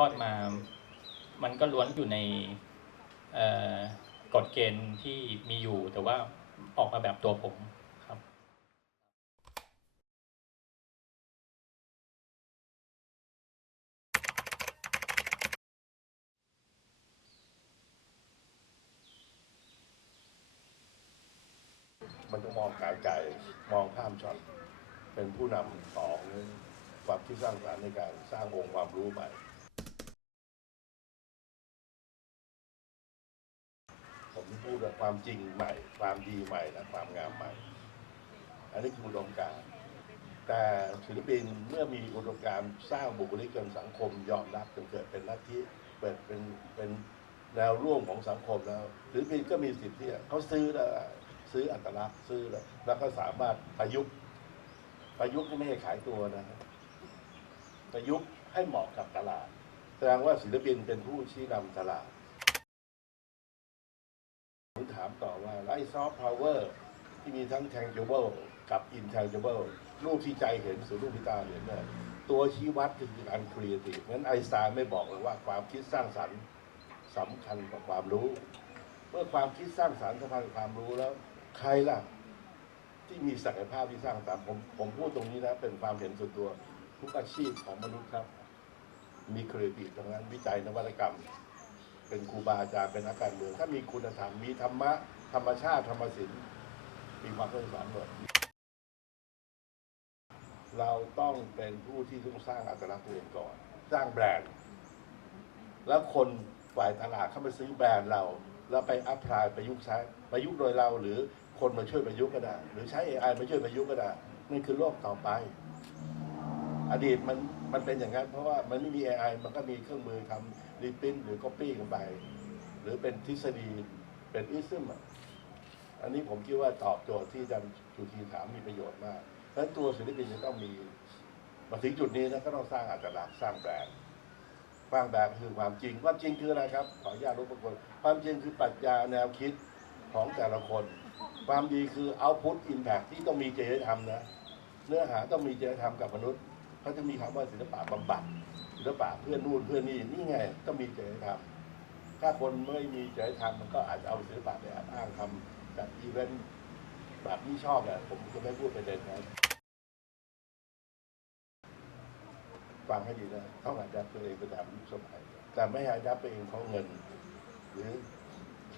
ทอดมา มันก็ล้วนอยู่ในกฎเกณฑ์ที่มีอยู่แต่ว่าออกมาแบบตัวผมครับ มันต้องมองการไกลมองข้ามช็อตเป็นผู้นำของความคิดสร้างสรรค์ในการสร้างองค์ความรู้ใหม่ ความจริงใหม่ ความดีใหม่และความงามใหม่ อันนี้คืออุดมการณ์แต่ศิลปินเมื่อมีอุดมการณ์สร้างบุคลิกจนสังคมยอมรับจนเกิดเป็นลัทธิเปิดเป็นเป็นแนวร่วมของสังคมแล้วศิลปินก็มีสิทธิ์ที่เขาซื้อแล้วซื้ออัตลักษณ์ซื้อแล้วแล้วก็สามารถประยุกต์ประยุกต์นี่ไม่ให้ขายตัวนะครับประยุกต์ให้เหมาะกับตลาด แสดงว่าศิลปินเป็นผู้ชี้นำตลาด ผมถามต่อว่าไอ้ซอฟต์พาวเวอร์ที่มีทั้ง tangible กับ intangible รูปที่ใจเห็นสู่รูปที่ตาเห็นเนี่ยตัวชี้วัดคือการ creative งั้นไอน์สไตน์ไม่บอกเลยว่าความคิดสร้างสรรค์สำคัญกว่าความรู้ เมื่อความคิดสร้างสรรค์สำคัญกว่าความรู้แล้ว ใครล่ะ ที่มีศักยภาพที่สร้างสรรค์ผมผมพูดตรงนี้นะเป็นความเห็นส่วนตัวทุกอาชีพของมนุษย์ครับ มีครีเอทีฟทั้งนั้นวิจัยนวัตกรรม เป็นครูบาอาจารย์เป็นนักการเมืองถ้ามีคุณธรรมมีธรรมะธรรมชาติธรรมศิลป์มีความเป็นสารหมดเราต้องเป็นผู้ที่ต้องสร้างอัตลักษณ์ตัวเองก่อน สร้างแบรนด์ แล้วคนฝ่ายตลาดเข้ามาซื้อแบรนด์เรา แล้วไปอัพพลายประยุกต์ใช้ประยุกต์โดยเรา หรือคนมาช่วยประยุกต์ก็ได้ หรือใช้ AI มาช่วยประยุกต์ก็ได้นี่คือโลกต่อไป อดีตมันมันเป็นอย่างนั้น เพราะว่ามันไม่มี AI มันก็มีเครื่องมือทำ รีพิ้นหรือ Copy กันไป หรือเป็นทฤษฎีเป็นอิซึมอันนี้ผมคิดว่าตอบโจทย์ที่อาจารย์สุธีถามมีประโยชน์มากเพราะฉะนั้นตัวศิลปินจะต้องมีมาถึงจุดนี้นะก็ต้องสร้างอัตลักษณ์สร้างแบรนด์สร้างแบรนด์คือความจริง ความจริงคืออะไรครับ ขออนุญาตรู้ประกฏความจริงคือปรัชญาแนวคิดของแต่ละคน ความดีคือเอาพุทอินแพคที่ต้องมีจริยธรรมนะ เนื้อหาต้องมีจริยธรรมกับมนุษย์เขาจะมีคำว่าศิลปะบำบัด ศิลปะเพื่อนนู่นเพื่อนนี่นี่ไงต้องมีจริยธรรมถ้าคนไม่มีจริยธรรมมันก็อาจจะเอาศิลปะไปอ้างทำจัดอีเวนต์แบบที่ชอบแหละผมจะไม่พูดประเด็นนั้นฟังให้ดีนะต้องอาจจะตัวเองไปตามยุคสมัย แต่ไม่อาจจะตัวเองเพราะเงิน หรือ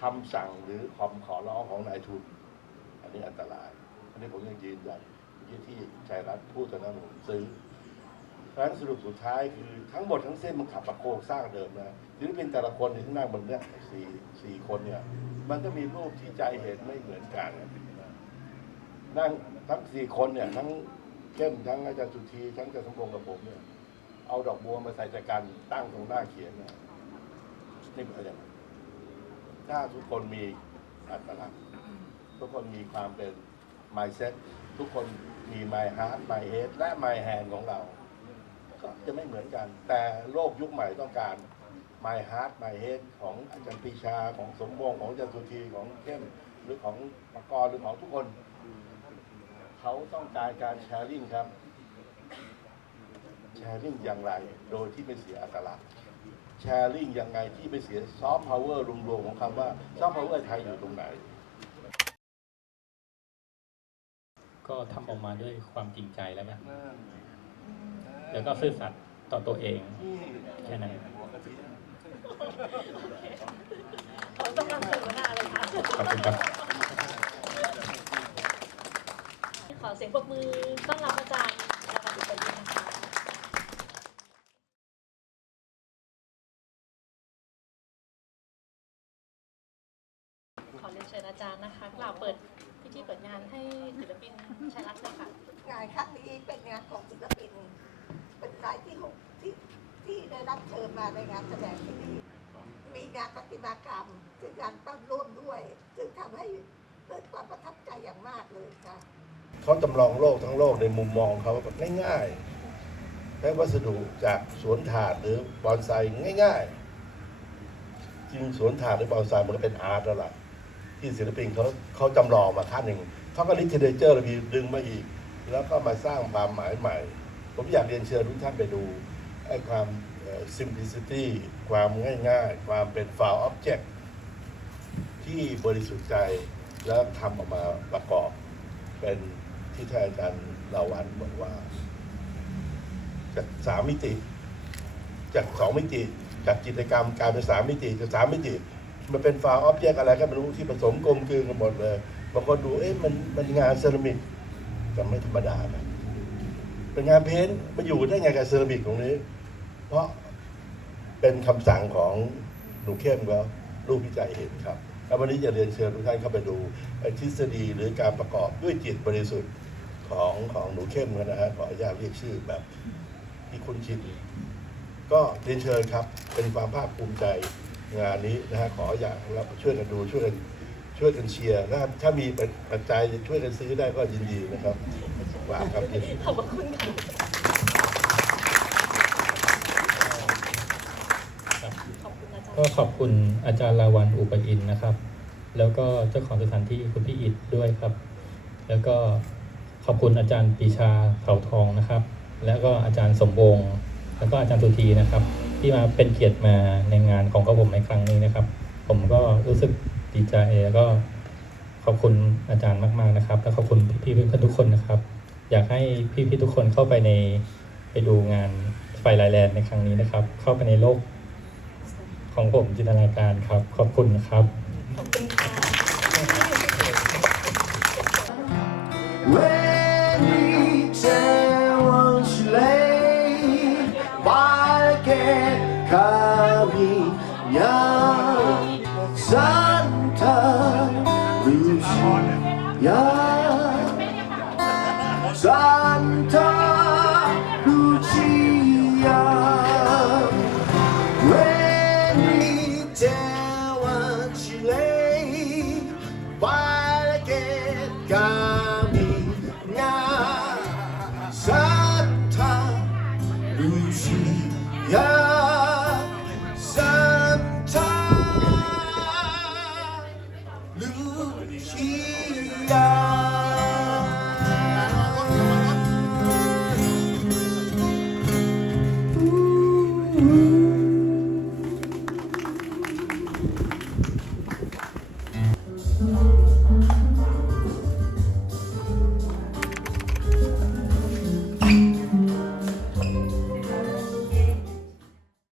คำสั่งหรือความขอร้องของนายทุน อันนี้อันตราย อันนี้ผมยังยืนยันที่ที่ชัยรัฐพูดตอนนั้นผมซื้อ เพราะฉะนั้นสรุปสุดท้ายคือทั้งหมดทั้งเส้นมันขับมาโครงสร้างเดิมนะศิลปินแต่ละคนที่นั่งบนเนี้ยสี่สี่คนเนี่ย มันก็มีรูปที่ใจเห็นไม่เหมือนกันนะนั่งทั้งสี่คนเนี่ย ทั้งเข้มทั้งอาจารย์สุธีทั้งอาจารย์สมพงษ์กับผมเนี่ย เอาดอกบัวมาใส่ใจกันตั้งตรงหน้าเขียนนะนี่เป็นอะไรถ้าทุกคนมีอัตลักษณ์ทุกคนมีความเป็น mindset ทุกคนมี my heart my head และ my hand ของเรา ก็จะไม่เหมือนกัน แต่โลกยุคใหม่ต้องการ my heart my head ของอาจารย์ปีชาของสมบงของอาจารย์สุธีของเข้มหรือของปกรณ์หรือของทุกคน เขาต้องการการแชร์ลิงครับแชร์ลิงอย่างไรโดยที่ไม่เสียอัตลักษณ์แชร์ลิงยังไงที่ไม่เสียซอฟต์พาวเวอร์รวมๆของคำว่าซอฟต์พาวเวอร์ไทยอยู่ตรงไหน ก็ทำออกมาด้วยความจริงใจแล้วกัน แล้วก็ซื่อสัตย์ต่อตัวเอง แค่นั้นขอกำลังเสวนาเลยค่ะขอบคุณครับ ขอเสียงปรบมือต้อนรับอาจารย์รามาดุปดีนะคะขอเรียนเชิญอาจารย์นะคะกล่าวเปิดพิธีเปิดงานให้ศิลปินชัยรัตน์เลยค่ะ งานครั้งนี้เป็นงานของศิลปิน เป็นรายที่หกที่ที่ได้รับเชิญมาในงานแสดงที่นี่มีงานประติมากรรมซึ่งงานปั้นร่วมด้วย ซึ่งทำให้เกิดความประทับใจอย่างมากเลยค่ะเขาจำลองโลกทั้งโลกในมุมมองเขาแบบง่ายๆใช้วัสดุจากสวนถาดหรือบอนไซง่าย ๆ จริงสวนถาดหรือบอนไซมันก็เป็นอาร์ตแล้วล่ะที่ศิลปินเขาเขาจำลองมาขั้นหนึ่งเขาก็ลิเทเจอร์รีดึงมาอีก แล้วก็มาสร้างความหมายใหม่ ผมอยากเรียนเชิญทุกท่านไปดูไอ้ความ simplicity ความง่ายๆ ความเป็น file object ที่บริสุทธิ์ใจแล้วทำออกมาประกอบ เป็นที่ท่านอาจารย์ลาวันบอกว่า จากสามมิติ จากสองมิติ จากจิตกรรมกลายเป็นสามมิติจากสามมิติ มันเป็นฟาออบเจกอะไรก็ไม่รู้ที่ผสมกลมกลืนกันหมดเลยบางคนดูเอ๊ะมันมันงานเซรามิกก็ไม่ธรรมดานะ เป็นงานเพ้นท์มาอยู่ได้ไงกับเซรามิกตรงนี้ เพราะเป็นคำสั่งของหนูเข้มแล้วลูกวิจัยเห็นครับแล้ววันนี้จะเรียนเชิญทุกท่านเข้าไปดูทฤษฎีหรือการประกอบด้วยจิตบริสุทธิ์ของของหนูเข้มกันนะฮะขออนุญาตเรียกชื่อแบบที่คุ้นชินก็เรียนเชิญครับ เป็นความภาคภูมิใจงานนี้นะฮะขออย่างเราช่วยกันดูช่วยกันช่วยกันเชียร์ถ้าถ้ามีปัจจัยช่วยกันซื้อได้ก็ยินดีนะครับ ฝาครับขอบคุณค่ะครับก็ขอบคุณอาจารย์ลาวันอุปอินนะครับ แล้วก็เจ้าของสถานที่คุณพี่อิดด้วยครับ แล้วก็ขอบคุณอาจารย์ปีชาเถาทองนะครับ แล้วก็อาจารย์สมวงศ์แล้วก็อาจารย์สุธีนะครับ ที่มาเป็นเกียรติมาในงานของกระผมในครั้งนี้นะครับ ผมก็รู้สึกดีใจแล้วก็ขอบคุณอาจารย์มาก ๆ นะครับ และขอบคุณพี่ๆเพื่อนๆทุกคนนะครับ อยากให้พี่ๆทุกคนเข้าไปในไปดูงานไฟไลแลนด์ในครั้งนี้นะครับ เข้าไปในโลกของผมจินตนาการครับ ขอบคุณครับ ขอบคุณค่ะ